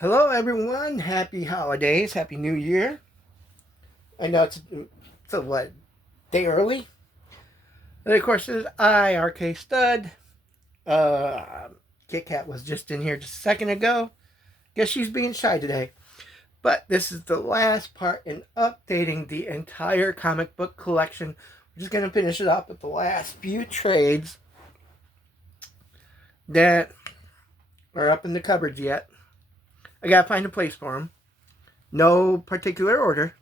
Hello, everyone. Happy holidays. Happy New Year. I know it's a what day early. And of course, this is I, RK Stud. Uh, Kit Kat was just in here just a second ago. Guess she's being shy today. But this is the last part in updating the entire comic book collection. We're just going to finish it up with the last few trades that are up in the cupboards yet. I gotta find a place for them. No particular order.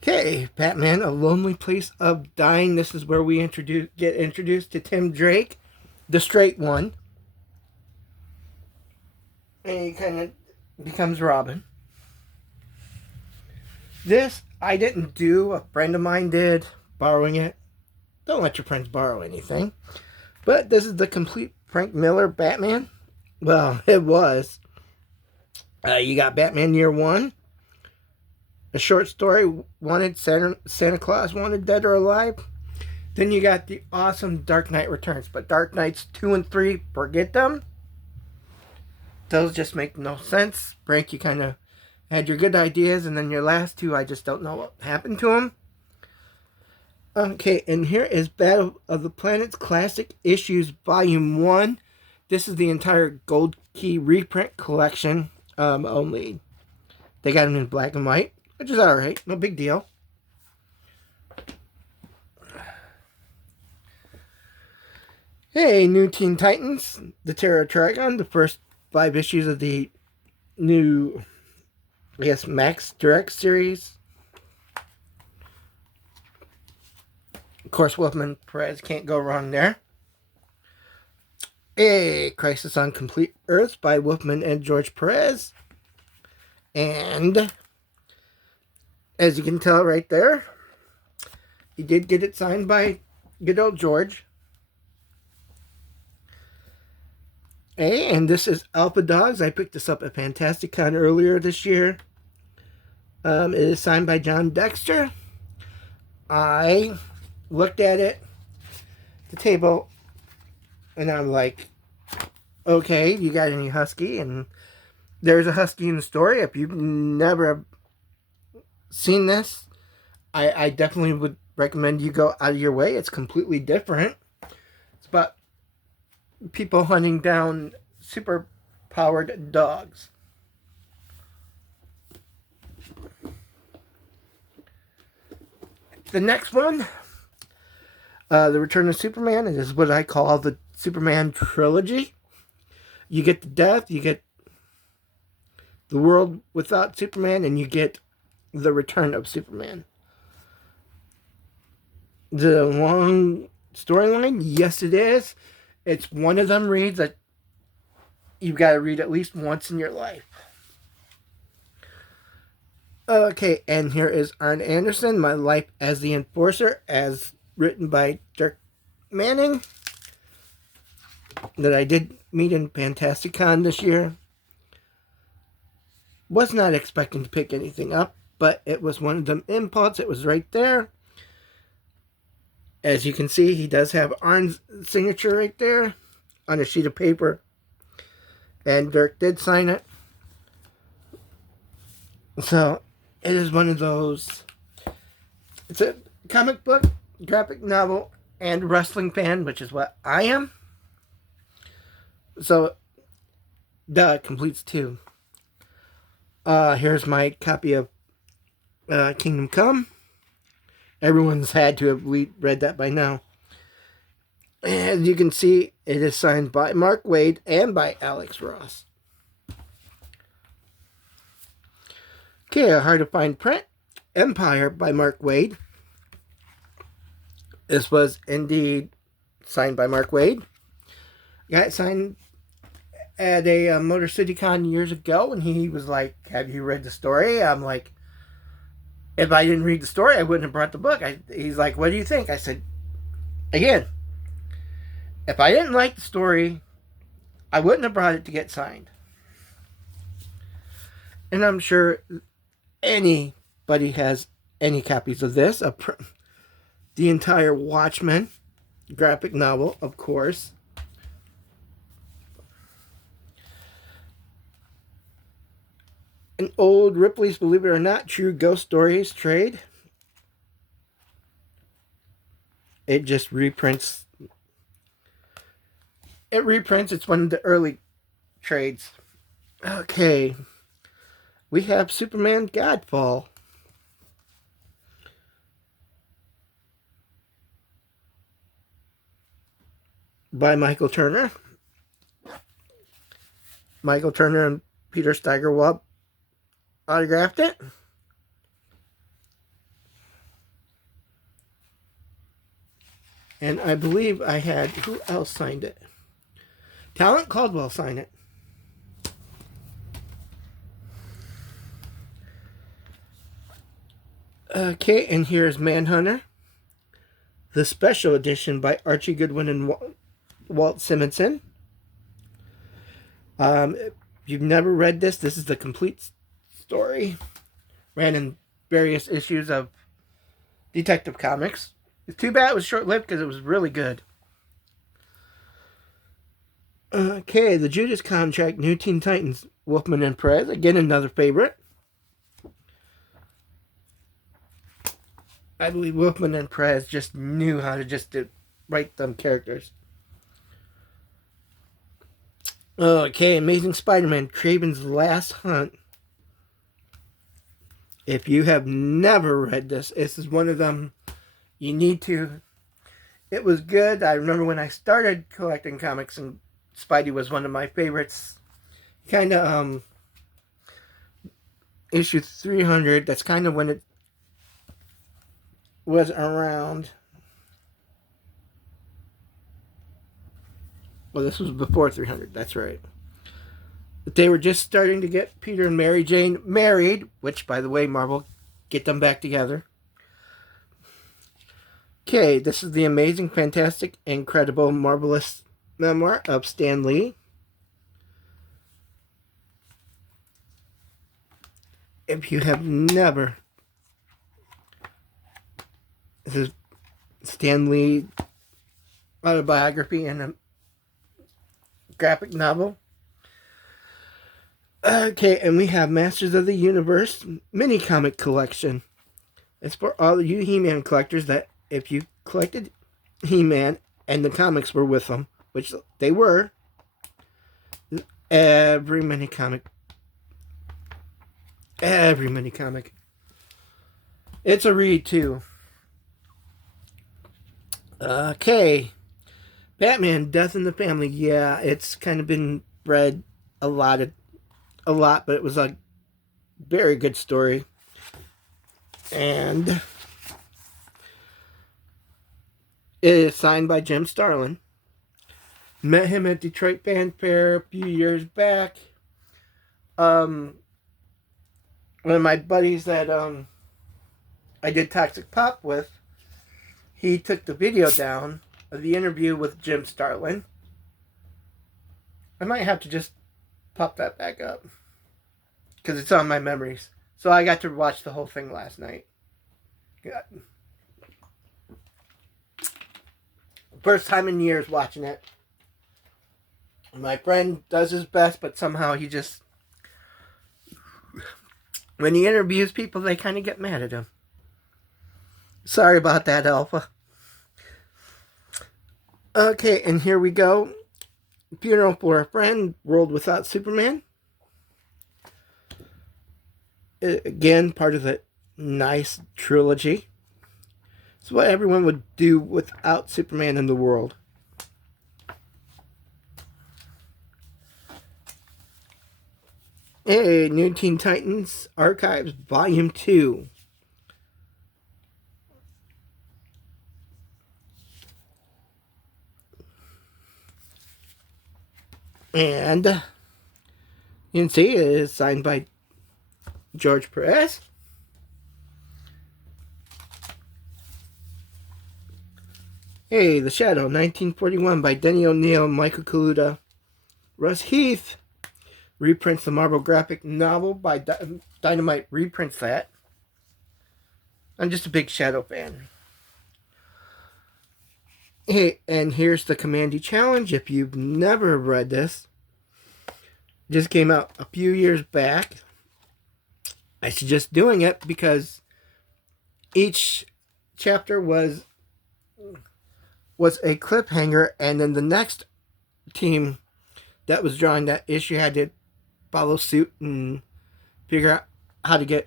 Okay, Batman, A Lonely Place of Dying. This is where we get introduced to Tim Drake, the straight one. And he kind of becomes Robin. This, I didn't do. A friend of mine did, borrowing it. Don't let your friends borrow anything. But this is the complete Frank Miller Batman. Well, it was. You got Batman Year One. A short story, Wanted, Santa Claus Wanted, Dead or Alive. Then you got the awesome Dark Knight Returns. But Dark Knights 2 and 3, forget them. Those just make no sense. Frank, you kind of had your good ideas, and then your last two, I just don't know what happened to them. Okay, and here is Battle of the Planets Classic Issues Volume 1. This is the entire Gold Key reprint collection. Only they got them in black and white, which is alright. No big deal. Hey, New Teen Titans, the Terror Trigon, the first 5 issues of the new, I guess, Max Direct series. Of course, Wolfman Perez can't go wrong there. A Crisis on Complete Earth by Wolfman and George Perez. And as you can tell right there, he did get it signed by good old George. And this is Alpha Dogs. I picked this up at Fantastic-Con earlier this year. It is signed by John Dexter. I looked at it, the table, and I'm like, okay, you got any Husky? And there's a Husky in the story. If you've never seen this, I definitely would recommend you go out of your way. It's completely different. It's about people hunting down super powered dogs. The next one, The Return of Superman. It is what I call the Superman trilogy. You get the death, you get the world without Superman, and you get the return of Superman. The long storyline, yes it is. It's one of them reads that you've got to read at least once in your life. Okay, and here is Arn Anderson, My Life as the Enforcer, as written by Dirk Manning, that I did meet in Fantastic-Con this year. Was not expecting to pick anything up, but it was one of them impulse. It was right there. As you can see, he does have Arn's signature right there on a sheet of paper. And Dirk did sign it. So, it is one of those. It's a comic book, graphic novel, and wrestling fan, which is what I am. So, completes 2. Here's my copy of Kingdom Come. Everyone's had to have read that by now. And you can see it is signed by Mark Waid and by Alex Ross. Okay, a hard to find print, Empire by Mark Waid. This was indeed signed by Mark Waid. Got it signed at a Motor City Con years ago, and he was like, have you read the story? I'm like, if I didn't read the story, I wouldn't have brought the book. He's like, what do you think? I said, again, if I didn't like the story, I wouldn't have brought it to get signed. And I'm sure anybody has any copies of this. The entire Watchmen graphic novel, of course. An old Ripley's Believe It or Not True Ghost Stories trade. It just reprints. It's one of the early trades. Okay. We have Superman Godfall by Michael Turner. Michael Turner and Peter Steigerwald autographed it. And I believe I had, who else signed it? Talent Caldwell signed it. Okay, and here's Manhunter, the special edition by Archie Goodwin and Walt Simonson. If you've never read this, this is the complete story. Ran in various issues of Detective Comics. It's too bad it was short-lived because it was really good. Okay, the Judas Contract, New Teen Titans, Wolfman and Perez. Again, another favorite. I believe Wolfman and Perez just knew how to write them characters. Okay, Amazing Spider-Man, Kraven's Last Hunt. If you have never read this, this is one of them you need to. It was good. I remember when I started collecting comics, and Spidey was one of my favorites. Kind of, issue 300, that's kind of when it was around. Well, this was before 300, that's right. But they were just starting to get Peter and Mary Jane married, which, by the way, Marvel, get them back together. Okay, this is the amazing, fantastic, incredible, marvelous memoir of Stan Lee. If you have never, this is Stan Lee autobiography and a graphic novel. Okay, and we have Masters of the Universe mini comic collection. It's for all of you He-Man collectors that if you collected He-Man and the comics were with them, which they were, every mini comic. It's a read too. Okay. Batman, Death in the Family. Yeah, it's kind of been read a lot, but it was a very good story. And it is signed by Jim Starlin. Met him at Detroit Fan Fair a few years back. One of my buddies that I did Toxic Pop with, he took the video down of the interview with Jim Starlin. I might have to just pop that back up because it's on my memories. So I got to watch the whole thing last night. First time in years watching it. My friend does his best, but somehow he just, when he interviews people, they kind of get mad at him. Sorry about that, Alpha. Okay, and here we go. Funeral for a Friend, World Without Superman. Again, part of the nice trilogy. It's what everyone would do without Superman in the world. Hey, New Teen Titans Archives Volume 2. And you can see it is signed by George Perez. Hey, The Shadow, 1941 by Denny O'Neil, Michael Kaluta. Russ Heath reprints the Marvel graphic novel by Dynamite, reprints that. I'm just a big Shadow fan. Hey, and here's the Commandy Challenge. If you've never read this, just came out a few years back. I suggest doing it because each chapter was a cliffhanger, and then the next team that was drawing that issue had to follow suit and figure out how to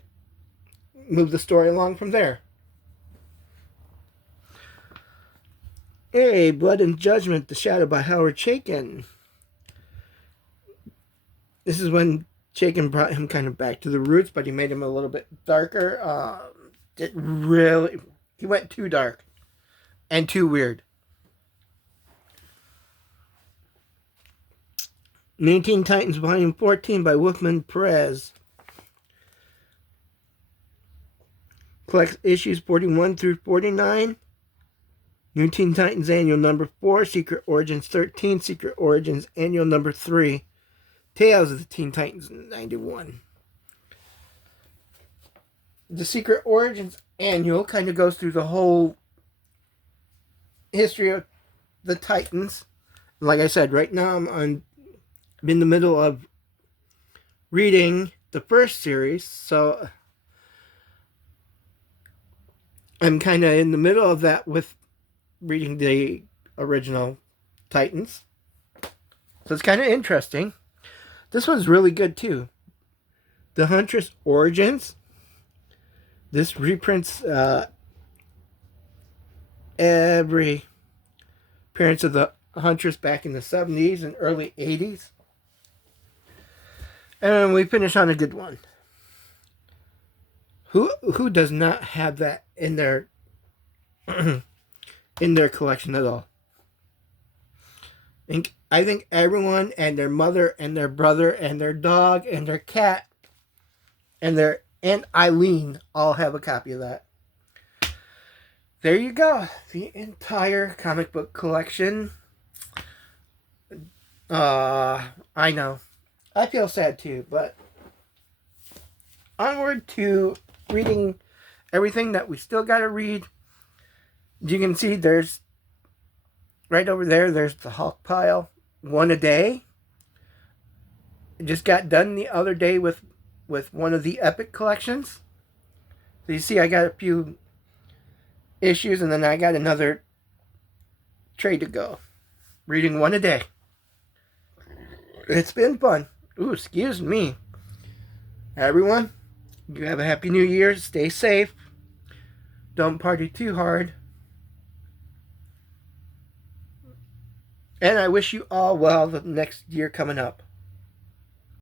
move the story along from there. Hey, Blood and Judgment, The Shadow by Howard Chaykin. This is when Chaykin brought him kind of back to the roots, but he made him a little bit darker. He went too dark and too weird. 19 Titans Volume 14 by Wolfman Perez. Collects issues 41 through 49. New Teen Titans Annual Number 4, Secret Origins 13, Secret Origins Annual Number 3, Tales of the Teen Titans 91. The Secret Origins Annual kind of goes through the whole history of the Titans. Like I said, right now I'm in the middle of reading the first series, so I'm kind of in the middle of that with reading the original Titans. So it's kind of interesting. This one's really good too. The Huntress Origins. This reprints every appearance of the Huntress back in the 70s and early 80s. And we finish on a good one. Who does not have that in their in their collection at all? And I think everyone and their mother and their brother and their dog and their cat and their Aunt Eileen all have a copy of that. There you go. The entire comic book collection. I know. I feel sad too, but onward to reading everything that we still got to read. You can see there's right over there's the Hulk pile. One a day. Just got done the other day with one of the Epic collections. So you see I got a few issues and then I got another trade to go. Reading one a day. It's been fun. Ooh, excuse me. Everyone, you have a happy new year. Stay safe. Don't party too hard. And I wish you all well the next year coming up.